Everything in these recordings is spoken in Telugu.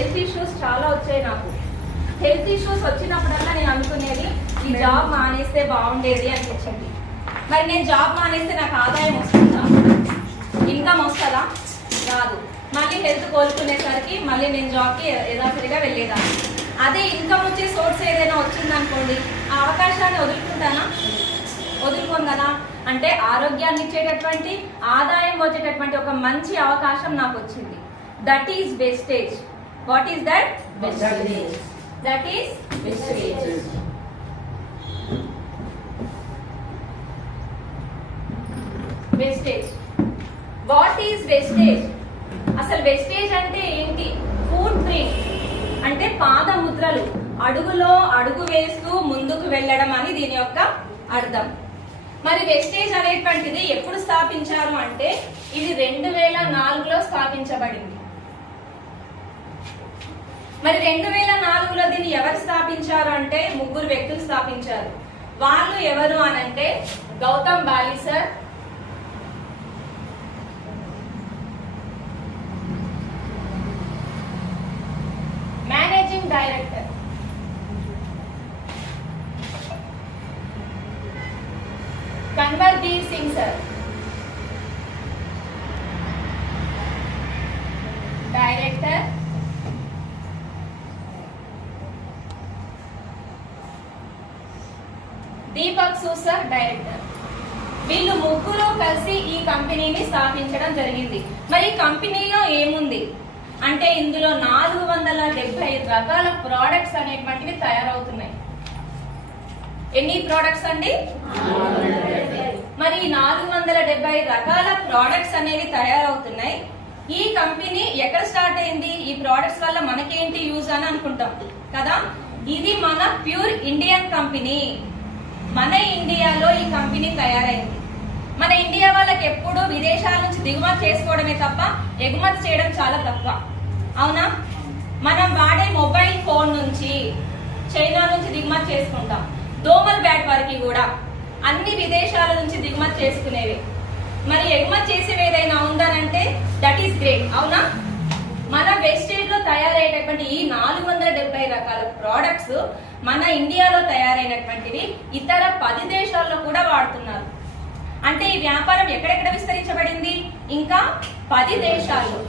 హెల్త్ ఇష్యూస్ చాలా వచ్చాయి నాకు. హెల్త్ ఇష్యూస్ వచ్చినప్పుడల్లా నేను అనుకునేది ఈ జాబ్ మానేస్తే బాగుండేది అనిపించింది. మరి నేను జాబ్ మానేస్తే నాకు ఆదాయం వస్తుందా, ఇన్కమ్ వస్తుందా? రాదు. మళ్ళీ హెల్త్ కోలుకునేసరికి మళ్ళీ నేను జాబ్కి యథాసరిగా వెళ్ళేదాన్ని. అదే ఇన్కమ్ వచ్చే సోర్స్ ఏదైనా వచ్చిందనుకోండి, ఆ అవకాశాన్ని వదులుకుంటానా? వదులుకోను కదా. అంటే ఆరోగ్యాన్ని ఇచ్చేటటువంటి, ఆదాయం వచ్చేటటువంటి ఒక మంచి అవకాశం నాకు వచ్చింది. That is wastage. What is that? Wastage. That is wastage. Wastage. What is wastage? అసలు వేస్టేజ్ అంటే ఏంటి? ఫుట్ ప్రింట్ అంటే పాదముద్రలు, అడుగులో అడుగు వేస్తూ ముందుకు వెళ్ళడం అని దీని యొక్క అర్థం. మరి వెస్టేజ్ అనేటువంటిది ఎప్పుడు స్థాపించారు అంటే ఇది 2004లో స్థాపించబడింది. మరి 2004లో దీన్ని ఎవరు స్థాపించారు అంటే 3 వ్యక్తులు స్థాపించారు. వాళ్ళు ఎవరు అనంటే Gautam Bali sir, managing director, Kanwarjeet Singh sir, director, Deepak సూసర్ డైరెక్టర్. వీళ్ళు 3 కలిసి ఈ కంపెనీని స్థాపించడం జరిగింది. మరి ఈ కంపెనీలో ఏముంది అంటే ఇందులో 470 రకాల ప్రోడక్ట్స్ అనేటువంటివి తయారవుతున్నాయి. ఎన్ని ప్రోడక్ట్స్ అండి? మరి 470 రకాల ప్రోడక్ట్స్ అనేవి తయారవుతున్నాయి. ఈ కంపెనీ ఎక్కడ స్టార్ట్ అయింది? ఈ ప్రోడక్ట్స్ వల్ల మనకేంటి యూజ్ అని అనుకుంటాం కదా. ఇది మన ప్యూర్ ఇండియన్ కంపెనీ. మన ఇండియాలో ఈ కంపెనీ తయారైంది. మన ఇండియా వాళ్ళకి ఎప్పుడు విదేశాల నుంచి దిగుమతి చేసుకోవడమే తప్ప ఎగుమతి చేయడం చాలా తక్కువ. అవునా? మనం వాడే మొబైల్ ఫోన్ నుంచి చైనా నుంచి దిగుమతి చేసుకుంటాం. దోమల్ బ్యాట్ వరకు కూడా అన్ని విదేశాల నుంచి దిగుమతి చేసుకునేవి. మరి ఎగుమతి చేసేవి ఏదైనా ఉందనంటే దట్ ఈస్ గ్రేట్. అవునా? మన వెస్టేజ్ లో తయారయ్యేటటువంటి ఈ 470 రకాల ప్రోడక్ట్స్ మన ఇండియాలో తయారైనటువంటివి ఇతర 10 దేశాల్లో కూడా వాడుతున్నారు. అంటే ఈ వ్యాపారం ఎక్కడెక్కడ విస్తరించబడింది? ఇంకా 10 దేశాల్లో.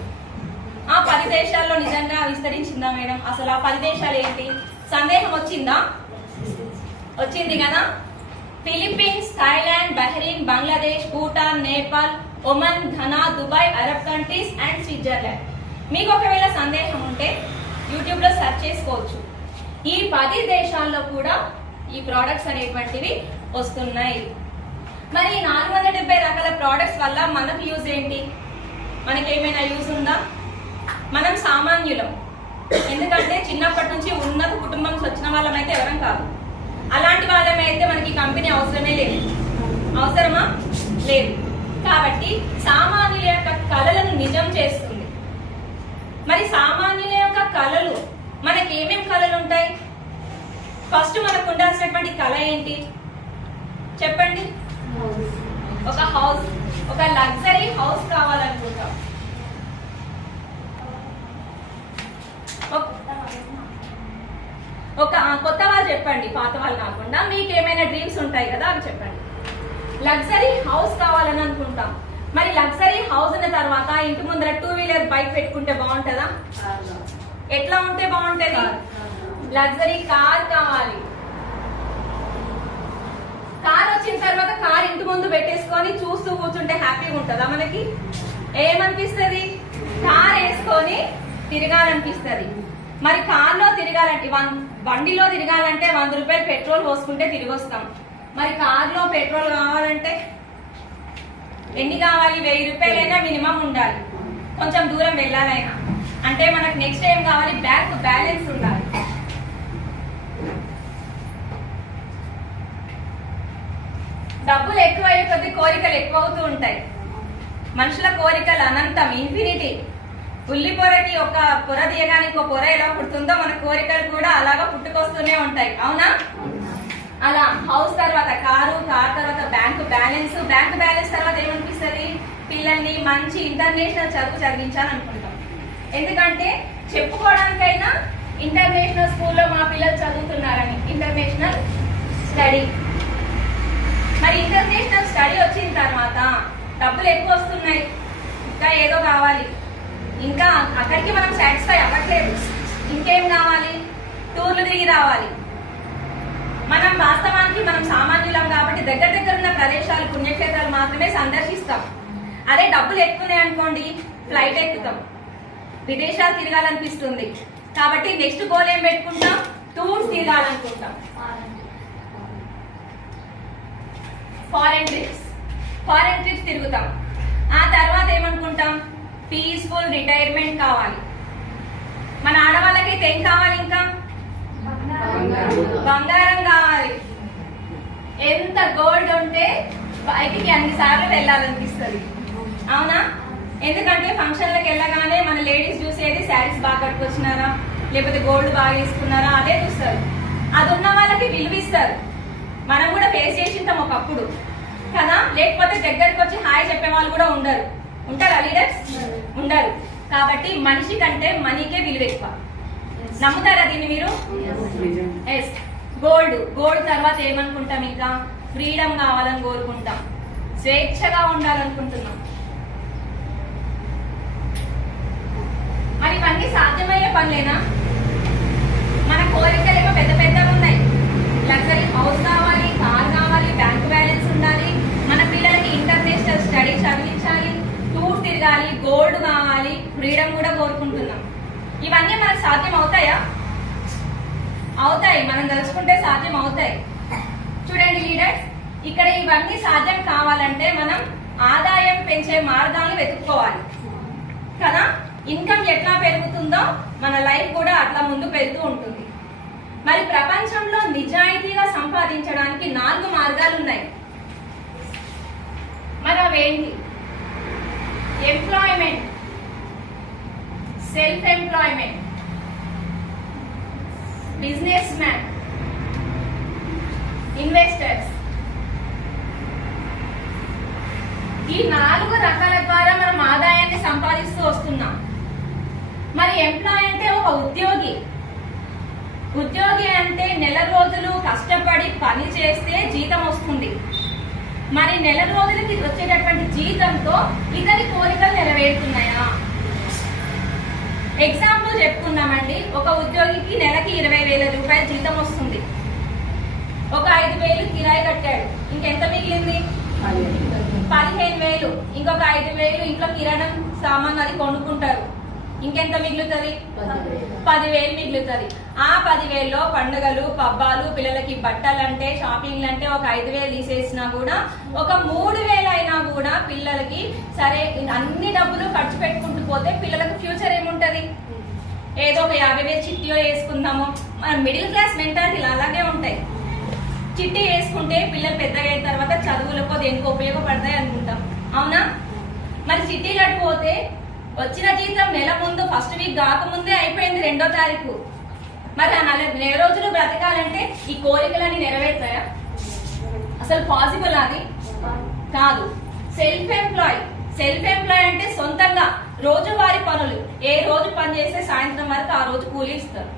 ఆ 10 దేశాల్లో నిజంగా విస్తరించిందా మేడం? అసలు ఆ 10 దేశాలు ఏంటి? సందేహం వచ్చిందా? వచ్చింది కదా. Philippines, Thailand, Bahrain, Bangladesh, Bhutan, Nepal, Oman, Ghana, Dubai, Arab countries and Switzerland. మీకు ఒకవేళ సందేహం ఉంటే యూట్యూబ్ లో సెర్చ్ చేసుకోవచ్చు. ఈ 10 దేశాల్లో కూడా ఈ ప్రోడక్ట్స్ అనేటువంటివి వస్తున్నాయి. మరి ఈ 470 రకాల ప్రోడక్ట్స్ వల్ల మనకు యూజ్ ఏంటి? మనకేమైనా యూజ్ ఉందా? మనం సామాన్యులం. ఎందుకంటే చిన్నప్పటి నుంచి ఉన్నత కుటుంబం నుంచి వచ్చిన వాళ్ళమైతే ఎవరం కాదు. అలాంటి వాళ్ళమైతే మనకి కంపెనీ అవసరమే లేదు. అవసరమా? లేదు. కాబట్టి సామాన్యుల యొక్క కలలను నిజం చేస్తుంది. మరి సామాన్యుల యొక్క కళలు, మనకి ఏమేమి కళలు ఉంటాయి? ఫస్ట్ మనకు ఉండాల్సినటువంటి కళ ఏంటి చెప్పండి? ఒక హౌస్, ఒక లగ్జరీ హౌస్ కావాలనుకుంటాం. ఒక కొత్త వాళ్ళు చెప్పండి, పాత వాళ్ళు కాకుండా. మీకు ఏమైనా డ్రీమ్స్ ఉంటాయి కదా, అవి చెప్పండి. లగ్జరీ హౌస్ కావాలని అనుకుంటాం. మరి లగ్జరీ హౌస్ ఉన్న తర్వాత ఇంటి ముందర 2 వీలర్ బైక్ పెట్టుకుంటే బాగుంటుందా? ఎట్లా ఉంటే బాగుంటది? లగ్జరీ కార్ కావాలి. కార్ వచ్చిన తర్వాత కార్ ఇంటి ముందు పెట్టేసుకొని చూస్తూ కూర్చుంటే హ్యాపీగా ఉంటుందా? మనకి ఏమనిపిస్తుంది? కార్ వేసుకొని తిరగాలనిపిస్తుంది. మరి కార్ లో తిరగాలంటే, బండిలో తిరగాలంటే 100 రూపాయలు పెట్రోల్ పోసుకుంటే తిరిగి వస్తాం. మరి కార్ లో పెట్రోల్ కావాలంటే ఎన్ని కావాలి? 1000 రూపాయలైనా మినిమం ఉండాలి. కొంచెం దూరం వెళ్ళాలైనా. అంటే మనకు నెక్స్ట్ ఏం కావాలి? బ్యాంక్ బ్యాలెన్స్ ఉండాలి. డబ్బులు ఎక్కువ అయ్యే కొద్ది కోరికలు ఎక్కువ అవుతూ ఉంటాయి. మనుషుల కోరికలు అనంతం, ఇన్ఫినిటీ. ఉల్లి పొరకి ఒక పొర తీయగానికి ఒక పొర ఎలా పుడుతుందో మన కోరికలు కూడా అలాగా పుట్టుకొస్తూనే ఉంటాయి. అవునా? అలా హౌస్ తర్వాత కారు, కార్ తర్వాత బ్యాంకు బ్యాలెన్స్, బ్యాంకు బ్యాలెన్స్ తర్వాత ఏమనిపిస్తుంది? పిల్లల్ని మంచి ఇంటర్నేషనల్ చదువు చదివించాలనుకుంటాం. ఎందుకంటే చెప్పుకోవడానికైనా ఇంటర్నేషనల్ స్కూల్లో మా పిల్లలు చదువుతున్నారని, ఇంటర్నేషనల్ స్టడీ. మరి ఇంటర్నేషనల్ స్టడీ వచ్చిన తర్వాత డబ్బులు ఎక్కువ వస్తున్నాయి, ఇంకా ఏదో కావాలి, ఇంకా అక్కడికి మనం సాటిస్ఫై అవ్వట్లేదు, ఇంకేం కావాలి, టూర్లు తిరిగి రావాలి. మనం వాస్తవానికి మనం సామాన్యులం కాబట్టి దగ్గర దగ్గర ఉన్న ప్రదేశాలు, పుణ్యక్షేత్రాలు మాత్రమే సందర్శిస్తాం. అదే డబ్బులు ఎక్కువనే అనుకోండి, ఫ్లైట్ ఎక్కుతాం, విదేశాలు తిరగాలనిపిస్తుంది. కాబట్టి నెక్స్ట్ గోల్ ఏం పెట్టుకుంటాం, టూర్స్ తిరగాలనుకుంటాం, ఫారెన్ ట్రిప్స్ తిరుగుతాం. ఆ తర్వాత ఏమనుకుంటాం, పీస్ఫుల్ రిటైర్మెంట్ కావాలి. మన ఆడవాళ్ళకైతే ఏం కావాలి, ఇంకా బంగారం కావాలి. ఎంత గోల్డ్ ఉంటే బయటికి అన్ని సార్లు వెళ్ళాలనిపిస్తుంది, అవునా? ఎందుకంటే ఫంక్షన్లకు వెళ్ళగానే మన లేడీస్ చూసేది శారీస్ బాగా కట్టుకొచ్చినారా, లేకపోతే గోల్డ్ బాగా వేసుకున్నారా, అదే చూస్తారు. అది ఉన్న వాళ్ళకి విలువిస్తారు. మనం కూడా ఫేస్ చేసింటాం ఒకప్పుడు కదా. లేకపోతే దగ్గరికి వచ్చి హాయ్ చెప్పే వాళ్ళు కూడా ఉండరు. ఉంటారా లీడర్స్? ఉండరు. కాబట్టి మనిషి కంటే మనీకే విలువ ఎక్కువ. నమ్ముతారా దీన్ని మీరు? ఎస్. గోల్డ్ తర్వాత ఏమనుకుంటాం, ఇంకా ఫ్రీడమ్ కావాలని కోరుకుంటాం, స్వేచ్ఛగా ఉండాలనుకుంటున్నాం. మరి ఇవన్నీ సాధ్యమయ్యే పనులేనా? మన కోరికలేమో పెద్ద పెద్దగా ఉన్నాయి. లగ్జరీ హౌస్ కావాలి, కార్ కావాలి, బ్యాంక్ బ్యాలెన్స్ ఉండాలి, మన పిల్లలకి ఇంటర్నేషనల్ స్టడీ చదివించాలి, టూర్ తిరగాలి, గోల్డ్ కావాలి, ఫ్రీడమ్ కూడా కోరుకుంటున్నాం. ఇవన్నీ మనకు సాధ్యం అవుతాయా? అవుతాయి, మనం తెలుసుకుంటే సాధ్యం అవుతాయి. చూడండి లీడర్స్, ఇక్కడ ఇవన్నీ సాధ్యం కావాలంటే మనం ఆదాయం పెంచే మార్గాలను వెతుక్కోవాలి కదా. ఇన్కమ్ ఎట్లా పెరుగుతుందో మన లైఫ్ కూడా అట్లా ముందుకు వెళ్తూ ఉంటుంది. మరి ప్రపంచంలో నిజాయితీగా సంపాదించడానికి 4 మార్గాలు ఉన్నాయి. మరి అవేంటి? Employment, self employment, business man, investors. ఈ 4 రకాల ద్వారా మనం ఆదాయాన్ని సంపాదిస్తూ వస్తున్నాం. మరి ఎంప్లాయ్ అంటే ఒక ఉద్యోగి. ఉద్యోగి అంటే నెల రోజులు కష్టపడి పని చేస్తే జీతం వస్తుంది. మరి నెల రోజులకి వచ్చేటటువంటి జీతంతో ఇతని కోరికలు నెరవేరుతున్నాయా? ఎగ్జాంపుల్ చెప్పుకుందామండి. ఒక ఉద్యోగికి నెలకి 20,000 రూపాయలు జీతం వస్తుంది. ఒక 5,000 కిరాయి కట్టాడు, ఇంకెంత మిగిలింది? 15,000. ఇంకొక 5,000 ఇంట్లో కిరాణం సామాన్ అది కొనుక్కుంటారు, ఇంకెంత మిగులుతుంది? 10,000 మిగులుతుంది. ఆ 10,000లో పండుగలు, పబ్బాలు, పిల్లలకి బట్టలంటే, షాపింగ్లు అంటే ఒక 5,000 తీసేసినా కూడా ఒక 3,000 అయినా కూడా పిల్లలకి సరే అన్ని డబ్బులు ఖర్చు పెట్టుకుంటూ పోతే పిల్లలకు ఫ్యూచర్ ఏముంటది? ఏదో ఒక 50,000 చిట్టియో వేసుకుందాము. మన మిడిల్ క్లాస్ మెంటాలిటీలు అలాగే ఉంటాయి. చిట్టి వేసుకుంటే పిల్లలు పెద్దగా అయిన తర్వాత చదువులకో దేనికో ఉపయోగపడతాయి అనుకుంటాం, అవునా? మరి చిట్టి కట్టిపోతే వచ్చిన జీతం నెల ముందు ఫస్ట్ వీక్ కాకముందే అయిపోయింది 2వ తారీఖు. మరి ఆ నెల రోజులు బ్రతకాలంటే ఈ కోరికలన్నీ నెరవేరుతాయా? అసలు పాసిబుల్ అది కాదు. సెల్ఫ్ ఎంప్లాయ్ అంటే సొంతంగా రోజువారీ పనులు, ఏ రోజు పని చేస్తే సాయంత్రం వరకు ఆ రోజు కూలీ ఇస్తారు.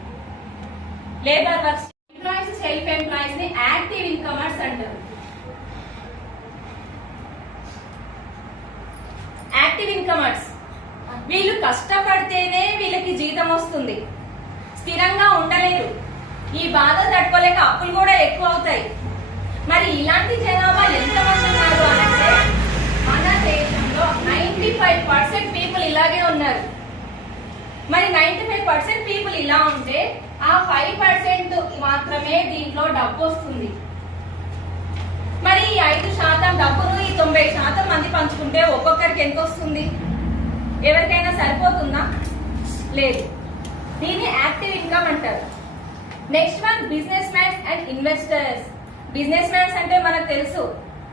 Labour works. Employees, self employees ని యాక్టివ్ ఇన్కమర్స్ అంటారు. యాక్టివ్ ఇన్కమర్స్ వీళ్ళు కష్టపడితేనే వీళ్ళకి జీతం వస్తుంది, స్థిరంగా ఉండలేరు. ఈ బాధలు తట్టుకోలేక అప్పులు కూడా ఎక్కువ అవుతాయి. మరి ఇలాంటి జనాభా ఎంతమంది ఉన్నారు అంటే మన దేశంలో 95% పీపుల్ ఇలాగే ఉన్నారు. మరి 95% పీపుల్ ఇలా ఉంటే ఆ 5% మాత్రమే దీంట్లో డబ్బు వస్తుంది. మరి ఈ 5% డబ్బును ఈ 90% మంది పంచుకుంటే ఒక్కొక్కరికి ఎంత వస్తుంది? ఎవరికైనా సరిపోతుందా? లేదు. దీన్ని యాక్టివ్ ఇన్కమ్ అంటారు. Next one business mans and investors. Business mans అంటే మనకు తెలుసు,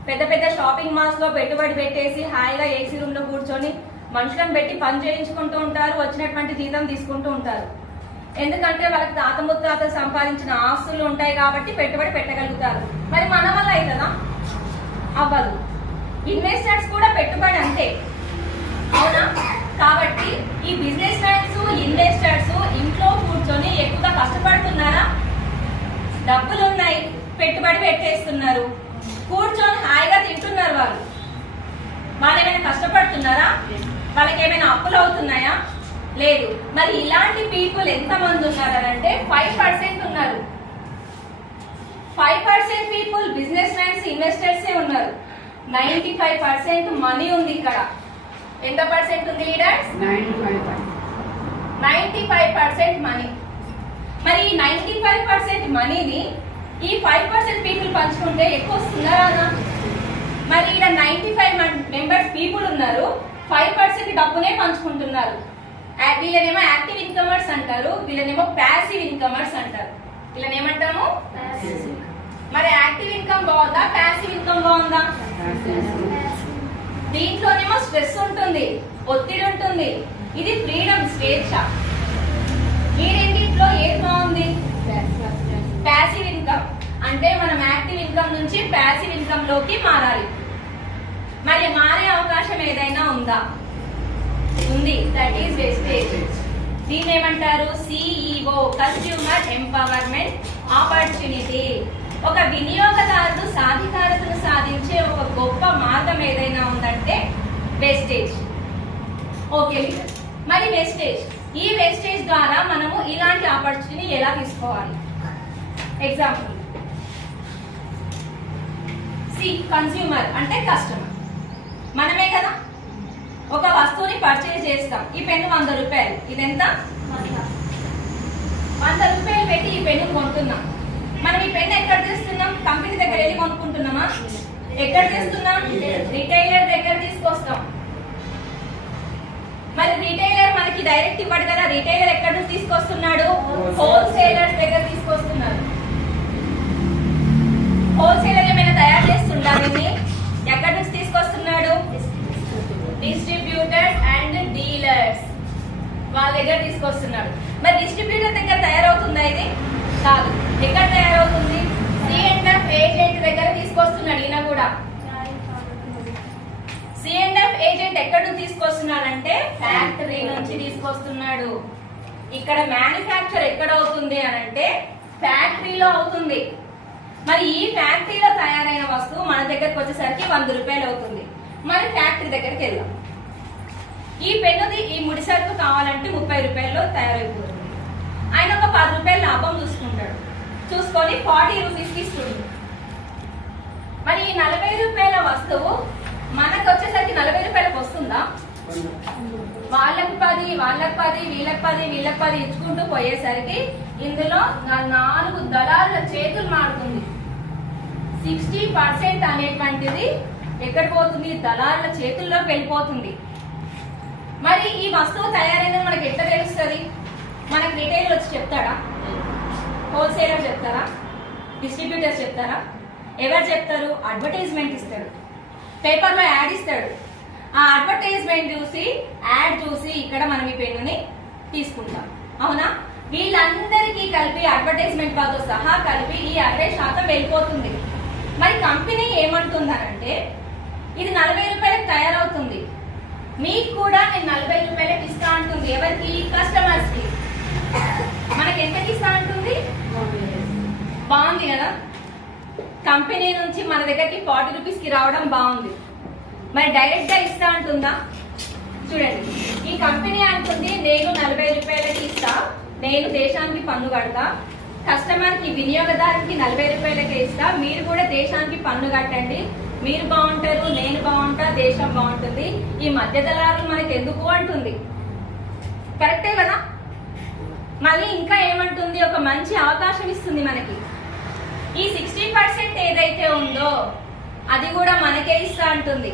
పెద్ద పెద్ద షాపింగ్ మాల్స్ లో పెట్టుబడి పెట్టేసి హాయిగా ఏసీ రూమ్ లో కూర్చొని మనుషులను పెట్టి పని చేయించుకుంటూ ఉంటారు, వచ్చినటువంటి జీతం తీసుకుంటూ ఉంటారు. ఎందుకంటే వాళ్ళకి తాత ముత్తాతలు సంపాదించిన ఆస్తులు ఉంటాయి కాబట్టి పెట్టుబడి పెట్టగలుగుతారు. మరి మన వల్ల అవుతుందా? అవ్వదు. ఇన్వెస్టర్స్ కూడా పెట్టుబడి అంతే, అవునా? కాబట్టి ఈ బిజినెస్ మ్యాన్స్ ఇన్వెస్టర్స్ ఇంట్లో కూర్చొని ఎక్కువగా కష్టపడుతున్నారా? డబ్బులు ఉన్నాయి, పెట్టుబడి పెట్టేస్తున్నారు, కూర్చొని హాయిగా తింటున్నారు. వాళ్ళు ఏమైనా కష్టపడుతున్నారా? వాళ్ళకి ఏమైనా అప్పులు అవుతున్నాయా? లేదు. మరి ఇలాంటి పీపుల్ ఎంత మంది ఉన్నారంటే 5% ఉన్నారు. 5% పీపుల్ బిజినెస్ మ్యాన్స్, ఇన్వెస్టర్స్ ఉన్నారు. 95% మనీ ఉంది ఇక్కడ. ఎంత పర్సెంట్ ఉంది లీడర్స్? 95% మనీ. మరి ఈ 95% మనీని ఈ 5% పీపుల్ పంచుకుంటే ఎక్కువ వస్తుందా రాదా? మరి ఇక్కడ 95 మెంబర్స్ పీపుల్ ఉన్నారు, 5% డబ్బునే పంచుకుంటున్నారు. వీళ్ళనేమో యాక్టివ్ ఇన్కమర్స్ అంటారు, వీళ్ళనేమో ప్యాసివ్ ఇన్కమర్స్ అంటారు. వీళ్ళని ఏమంటాము? మరి యాక్టివ్ ఇన్కమ్ బాగుందా, ప్యాసివ్ ఇన్కమ్ బాగుందా? దీంట్లోనేమో స్ట్రెస్ ఉంటుంది, ఒత్తిడి ఉంటుంది. ఇది ఫ్రీడమ్, స్వేచ్ఛ. ఈ రెండింటిలో ఏది బాగుంది? Passive income. అంటే మనం యాక్టివ్ ఇన్కమ్ నుంచి ప్యాసివ్ ఇన్కమ్ లోకి మారాలి. మరి మారే అవకాశం ఏదైనా ఉందా? ఉంది. That is wastage. దీన్ని ఏమంటారు? CEO, consumer empowerment opportunity. ఒక వినియోగదారుడు సాధికారతను సాధించే ఒక గొప్ప మార్గం ఏదైనా ఉందంటే వేస్టేజ్. ఓకే, మరి వేస్టేజ్, ఈ వేస్టేజ్ ద్వారా మనము ఇలాంటి ఆపర్చునిటీ ఎలా తీసుకోవాలి? ఎగ్జాంపుల్, కన్స్యూమర్ అంటే కస్టమర్, మనమే కదా. ఒక వస్తువుని పర్చేజ్ చేస్తాం. ఈ పెన్ను 100 రూపాయలు. ఇదెంత? 100 రూపాయలు పెట్టి ఈ పెన్ను కొంటున్నాం. మనం ఈ పెన్ను ఎక్కడ తెస్తున్నాం? కంపెనీ దగ్గర వెళ్ళి కొనుక్కుంటున్నామా? ఎక్కడ తెస్తున్నాం? రిటైలర్ దగ్గర తీసుకొస్తాం. మరి రిటైలర్ మనకి డైరెక్ట్ ఇవ్వడు కదా. రిటైలర్ ఎక్కడ నుంచి తీసుకొస్తున్నాడు? హోల్సేలర్స్ దగ్గర తీసుకొస్తున్నాడు. హోల్సేలర్ ఏమైనా తయారు చేస్తుందా? ఎక్కడి నుంచి తీసుకొస్తున్నాడు? డిస్ట్రిబ్యూటర్స్ అండ్ డీలర్స్ వాళ్ళ దగ్గర తీసుకొస్తున్నాడు. మరి డిస్ట్రిబ్యూటర్ దగ్గర తయారవుతుందా? ఇది కాదు. ఎక్కడ తయారవుతుంది? C&F ఏజెంట్ దగ్గర తీసుకొస్తున్నాడు. ఈయన కూడా C&F ఏజెంట్ ఎక్కడ నుంచి తీసుకొస్తున్నాడంటే ఫ్యాక్టరీ నుంచి తీసుకొస్తున్నాడు. ఇక్కడ మ్యానుఫ్యాక్చర్ ఎక్కడ అవుతుంది అనంటే ఫ్యాక్టరీలో అవుతుంది. మరి ఈ ఫ్యాక్టరీలో తయారైన వస్తువు మన దగ్గరకు వచ్చేసరికి 100 రూపాయలు అవుతుంది. మరి ఫ్యాక్టరీ దగ్గరికి వెళ్దాం. ఈ పెన్నుది ఈ ముడి సరుకు కావాలంటే 30 రూపాయల్లో తయారైపోతుంది. ఆయన ఒక 10 రూపాయల లాభం చూసుకుంటాడు. చూసుకొని 40 రూపీస్కి ఇస్తుంది. మరి ఈ 40 రూపాయల వస్తువు మనకు వచ్చేసరికి 40 రూపాయలకు వస్తుందా? వాళ్ళకి 10, వాళ్ళకి 10, వీళ్ళకి 10, వీళ్ళకి 10 ఇచ్చుకుంటూ పోయేసరికి ఇందులో 4 దళారుల చేతులు మారుతుంది. 60% అనేటువంటిది ఎక్కడ పోతుంది? దళారుల చేతుల్లోకి వెళ్ళిపోతుంది. మరి ఈ వస్తువు తయారైందని మనకి ఎట్లా తెలుస్తుంది? మనకి రిటైలర్ వచ్చి చెప్తాడా? హోల్సేలర్ చెప్తారా? డిస్ట్రిబ్యూటర్స్ చెప్తారా? ఎవరు చెప్తారు? అడ్వర్టైజ్మెంట్ ఇస్తాడు, పేపర్లో యాడ్ ఇస్తాడు. ఆ అడ్వర్టైజ్మెంట్ చూసి, యాడ్ చూసి ఇక్కడ మనం ఈ పెన్నుని తీసుకుంటాం. అవునా? వీళ్ళందరికీ కలిపి అడ్వర్టైజ్మెంట్ వాళ్ళతో సహా కలిపి ఈ 60% వెళ్ళిపోతుంది. మరి కంపెనీ ఏమంటుందనంటే ఇది 40 రూపాయలకు తయారవుతుంది, మీకు కూడా నేను 40 రూపాయలకు ఇస్తా అంటుంది. ఎవరికి? కస్టమర్స్ కి. మనకి ఎంతకి ఇస్తా అంటుంది? బాగుంది కదా. కంపెనీ నుంచి మన దగ్గరికి 40 రూపీస్ కి రావడం బాగుంది. మరి డైరెక్ట్ గా ఇస్తా అంటుందా? చూడండి, ఈ కంపెనీ అంటుంది నేను 40 రూపాయలకి ఇస్తా, నేను దేశానికి పన్ను కడతా, కస్టమర్ కి, వినియోగదారునికి 40 రూపాయలకే ఇస్తా, మీరు కూడా దేశానికి పన్ను కట్టండి, మీరు బాగుంటారు, నేను బాగుంటా, దేశం బాగుంటుంది. ఈ మధ్య దళారులు మనకి ఎందుకు అంటుంది. కరెక్టే కదా. మళ్ళీ ఇంకా ఏమంటుంది? ఒక మంచి అవకాశం ఇస్తుంది మనకి. ఈ 60% ఏదైతే ఉందో అది కూడా మనకే ఇస్తా అంటుంది.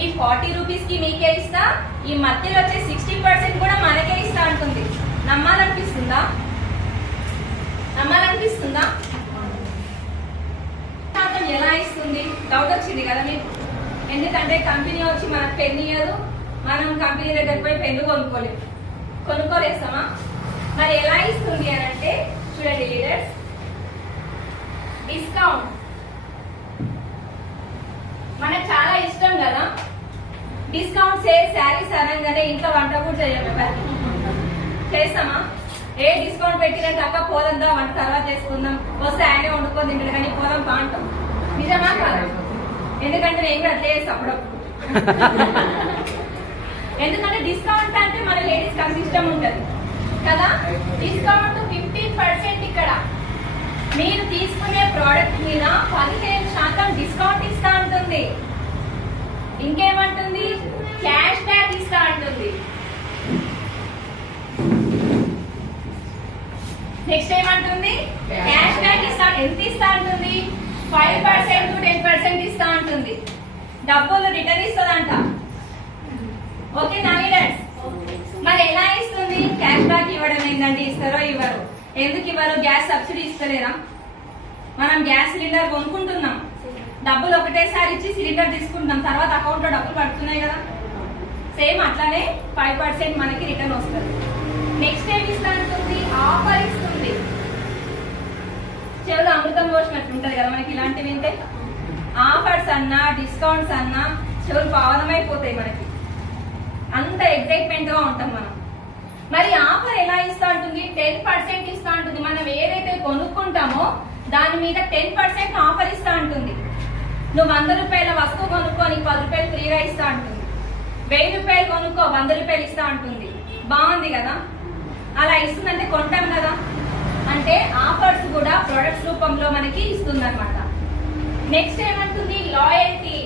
ఈ 40 రూపీస్ కి మీకే ఇస్తా, ఈ మధ్యలో వచ్చే 60% కూడా మనకే ఇస్తా అంటుంది. నమ్మాలనిపిస్తుందా? నమ్మాలనిపిస్తుందా? ఎలా ఇస్తుంది? డౌట్ వచ్చింది కదా మీకు. ఎందుకంటే కంపెనీ వచ్చి మనకు పెన్ను ఇయ్యదు, మనం కంపెనీ దగ్గరికి పోయి పెన్ను కొనుక్కోలేస్తామా? మరి ఎలా ఇస్తుంది అని అంటే చూడండి లీడర్స్, డిస్కౌంట్. మనకు చాలా ఇష్టం కదా డిస్కౌంట్, సేల్, శారీస్ అనగానే ఇంట్లో వంట కూడా చేయగలరు. చేస్తామా? ఏ డిస్కౌంట్ పెట్టినట్టు అక్క పోదందా వంట తర్వాత చేసుకుందాం, వస్తే ఆయనే వండుకొని తింటాడు కానీ పోదాం బాగుంటాం. నిజమా కాదా? ఎందుకంటే నేను కూడా అట్లే చేస్తాను అప్పుడప్పుడు. ఎందుకంటే డిస్కౌంట్ అంటే మన లేడీస్ అంత ఇష్టం ఉంటది కదా. డిస్కౌంట్ 15% ఇక్కడ మీరు తీసుకునే ప్రోడక్ట్ మీద 15% డిస్కౌంట్ ఇస్తా ఉంటుంది. ఇంకేమంటుంది? క్యాష్ బ్యాక్ ఇస్తా అంటుంది. నెక్స్ట్ ఏమంటుంది? క్యాష్ బ్యాక్ ఇస్తా. ఎంత ఇస్తా అంటుంది? 5% to 10% ఇస్తా అంటుంది. డబ్బులు రిటర్న్ ఇస్తుందంట. ఓకే నా లీడర్స్, మరి ఎలా ఇస్తుంది? క్యాష్ బ్యాక్ ఇవ్వడం ఏంటంటే ఇస్తారో ఇవ్వరు. ఎందుకు ఇవ్వరు? గ్యాస్ సబ్సిడీ ఇస్తలేరా? మనం గ్యాస్ సిలిండర్ కొనుక్కుంటున్నాం, డబ్బులు ఒకటేసారి ఇచ్చి సిలిండర్ తీసుకుంటున్నాం, తర్వాత అకౌంట్ లో డబ్బులు పడుతున్నాయి కదా. సేమ్ అట్లానే 5% మనకి రిటర్న్ వస్తుంది. నెక్స్ట్ ఏమి ఇస్తా అంటుంది? ఆఫర్ ఇస్తుంది. చెవులు అమృతం పోసినట్టు ఉంటది కదా మనకి ఇలాంటివి వింటే. ఆఫర్స్ అన్నా డిస్కౌంట్స్ అన్నా చెవులు పావనమైపోతాయి మనకి, అంత ఎగ్జైట్మెంట్ గా ఉంటాం మనం. మరి ఆఫర్ ఎలా ఇస్తా ఉంటుంది? 10% ఇస్తా ఉంటుంది. మనం ఏదైతే కొనుక్కుంటామో దాని మీద 10% ఆఫర్ ఇస్తా ఉంటుంది. నువ్వు 100 రూపాయల వస్తువు కొనుక్కో, నీకు 10 రూపాయలు ఫ్రీగా ఇస్తా అంటుంది. 1000 రూపాయలు కొనుక్కో, 100 రూపాయలు ఇస్తా అంటుంది. బాగుంది కదా. అలా ఇస్తుందంటే కొంటాం కదా. అంటే ఆఫర్స్ కూడా ప్రొడక్ట్స్ రూపంలో మనకి ఇస్తుంది అనమాట. నెక్స్ట్ ఏమంటుంది? లాయల్టీ.